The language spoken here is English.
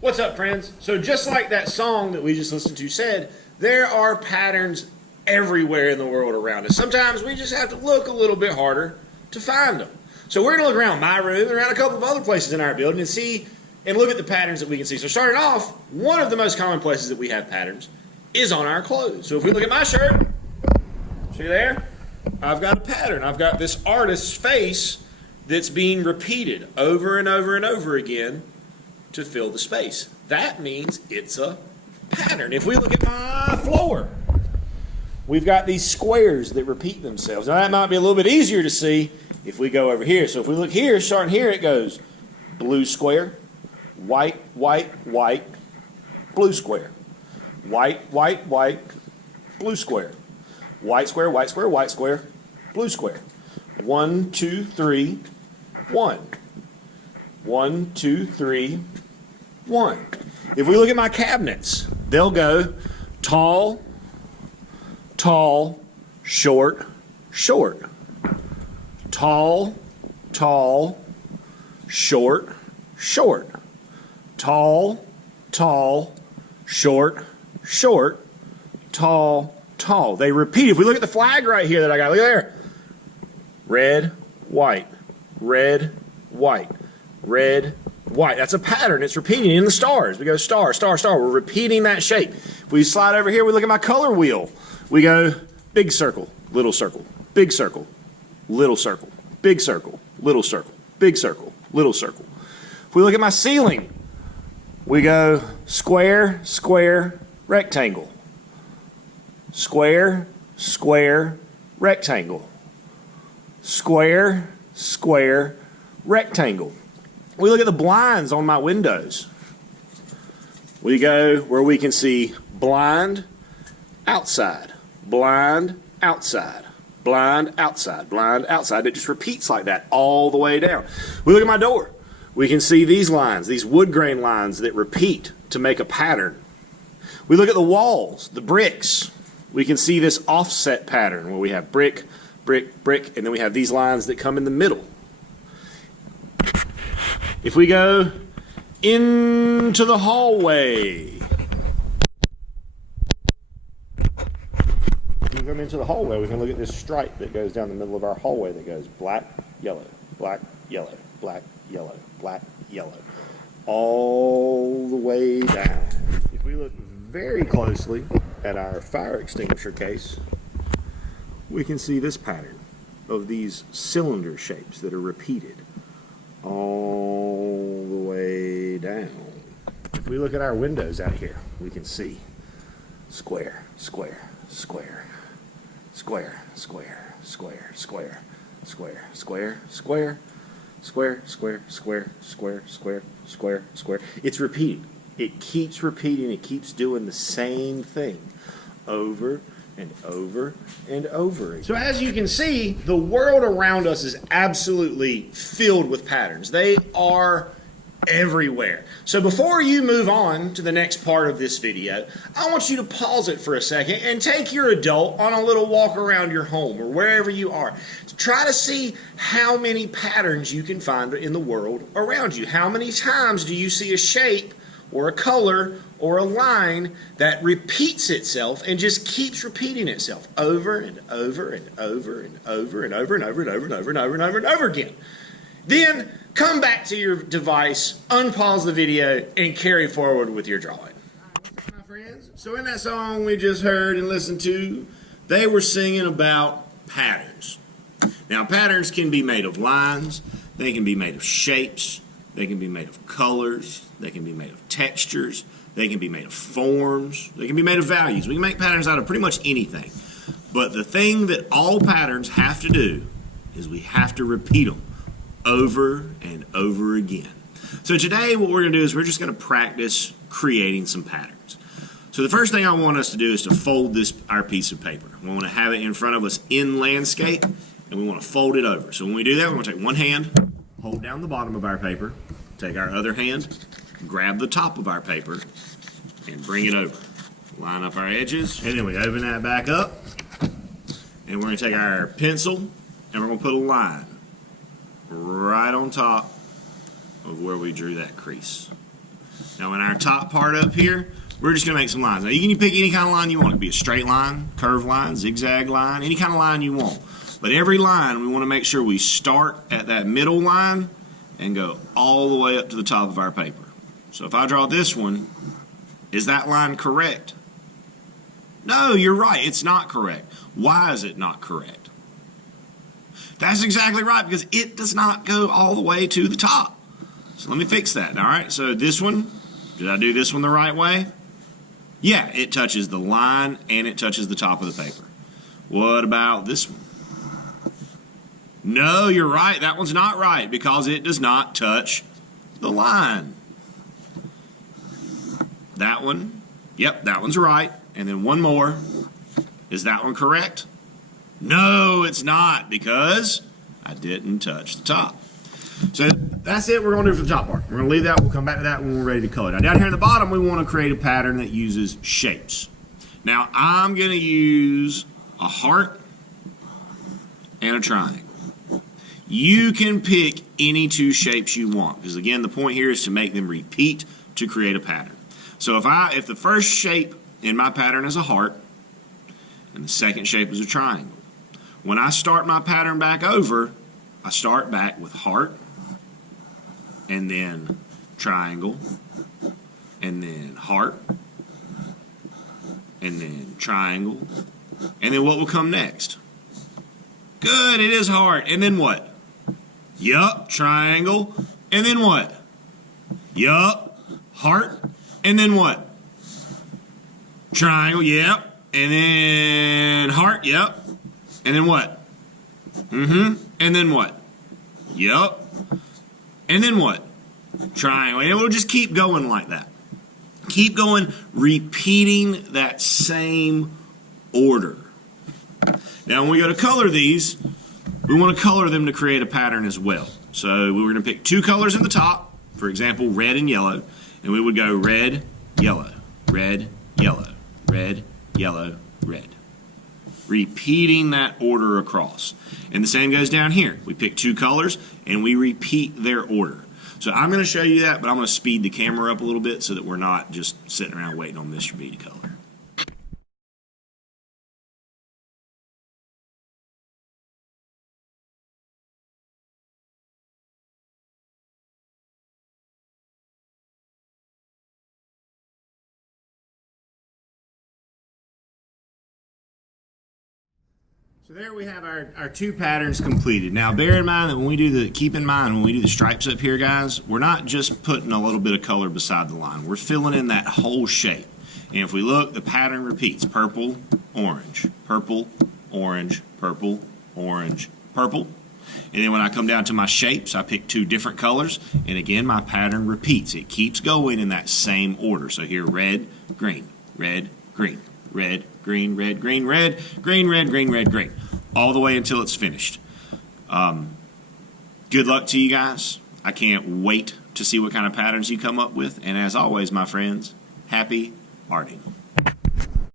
What's up, friends? So just like that song that we just listened to said, there are patterns everywhere in the world around us. Sometimes we just have to look a little bit harder to find them. So we're going to look around my room and around a couple of other places in our building and see and look at the patterns that we can see. So starting off, one of the most common places that we have patterns is on our clothes. So if we look at my shirt, see there? I've got a pattern. I've got this artist's face that's being repeated over and over and over again to fill the space. That means it's a pattern. If we look at my floor, we've got these squares that repeat themselves. Now that might be a little bit easier to see if we go over here. So if we look here, starting here, it goes blue square, white, white, white, blue square, white, white, white, blue square, white square, white square, white square, blue square. 1, 2, 3, 1. 1, 2, 3, 1. If we look at my cabinets, they'll go tall, tall, short, short. Tall, tall, short, short. Tall, tall, short, short. Tall, tall. They repeat. If we look at the flag right here that I got, look there. Red, white, red, white, red, white. That's a pattern. It's repeating in the stars. We go star, star, star. We're repeating that shape. If we slide over here, we look at my color wheel. We go big circle, little circle, big circle, little circle, big circle, little circle, big circle, little circle. If we look at my ceiling, we go square, square, rectangle. Square, square, rectangle. Square, square, rectangle. We look at the blinds on my windows. We go where we can see blind, outside, blind, outside, blind, outside, blind, outside. It just repeats like that all the way down. We look at my door. We can see these lines, these wood grain lines that repeat to make a pattern. We look at the walls, the bricks. We can see this offset pattern where we have brick, brick, brick, and then we have these lines that come in the middle. If we go into the hallway, we come into the hallway, we can look at this stripe that goes down the middle of our hallway that goes black, yellow, black, yellow, black, yellow, black, yellow, all the way down. If we look very closely at our fire extinguisher case, we can see this pattern of these cylinder shapes that are repeated all the way down. If we look at our windows out here, we can see square, square, square, square, square, square, square, square, square, square, square, square, square, square, square, square, square. It's repeating. It keeps repeating. It keeps doing the same thing over and over and over again. So as you can see, the world around us is absolutely filled with patterns. They are everywhere. So before you move on to the next part of this video, I want you to pause it for a second and take your adult on a little walk around your home or wherever you are. Try to see how many patterns you can find in the world around you. How many times do you see a shape or a color or a line that repeats itself and just keeps repeating itself over and over and over and over and over and over and over and over and over and over and over again. Then come back to your device, unpause the video, and carry forward with your drawing. My friends, so in that song we just heard and listened to, they were singing about patterns. Now patterns can be made of lines, they can be made of shapes, they can be made of colors, they can be made of textures, they can be made of forms, they can be made of values. We can make patterns out of pretty much anything. But the thing that all patterns have to do is we have to repeat them over and over again. So today what we're going to do is we're just going to practice creating some patterns. So the first thing I want us to do is to fold our piece of paper. We want to have it in front of us in landscape, and we want to fold it over. So when we do that, we're going to take one hand, hold down the bottom of our paper, take our other hand, grab the top of our paper, and bring it over. Line up our edges, and then we open that back up, and we're going to take our pencil, and we're going to put a line right on top of where we drew that crease. Now in our top part up here, we're just going to make some lines. Now you can pick any kind of line you want. It could be a straight line, curved line, zigzag line, any kind of line you want. But every line, we want to make sure we start at that middle line and go all the way up to the top of our paper. So if I draw this one, is that line correct? No, you're right. It's not correct. Why is it not correct? That's exactly right, because it does not go all the way to the top. So let me fix that. All right, so this one, did I do this one the right way? Yeah, it touches the line and it touches the top of the paper. What about this one? No, you're right. That one's not right because it does not touch the line. That one, yep, that one's right. And then one more. Is that one correct? No, it's not, because I didn't touch the top. So that's it. We're going to do for the top part. We're going to leave that. We'll come back to that when we're ready to color. Now down here in the bottom, we want to create a pattern that uses shapes. Now I'm going to use a heart and a triangle. You can pick any two shapes you want, because again, the point here is to make them repeat to create a pattern. So if the first shape in my pattern is a heart and the second shape is a triangle, when I start my pattern back over, I start back with heart and then triangle and then heart and then triangle, and then what will come next? Good, it is heart. And then what? Yup, triangle. And then what? Yup, heart. And then what? Triangle, yep. And then heart, yep. And then what? And then what? Yep. And then what? Triangle. And we'll just keep going like that. Keep going, repeating that same order. Now when we go to color these, we want to color them to create a pattern as well. So we're going to pick two colors in the top, for example, red and yellow, and we would go red, yellow, red, yellow, red, yellow, red. Repeating that order across. And the same goes down here. We pick two colors and we repeat their order. So I'm going to show you that, but I'm going to speed the camera up a little bit so that we're not just sitting around waiting on Mr. B to color. So there we have our two patterns completed. Now bear in mind that keep in mind when we do the stripes up here, guys, we're not just putting a little bit of color beside the line. We're filling in that whole shape. And if we look, the pattern repeats: purple, orange, purple, orange, purple, orange, purple. And then when I come down to my shapes, I pick two different colors, and again my pattern repeats. It keeps going in that same order. So here, red, green, red, green, red, green, red, green, red, green, red, green, red, green, all the way until it's finished. Good luck to you guys. I can't wait to see what kind of patterns you come up with. And as always, my friends, happy arting.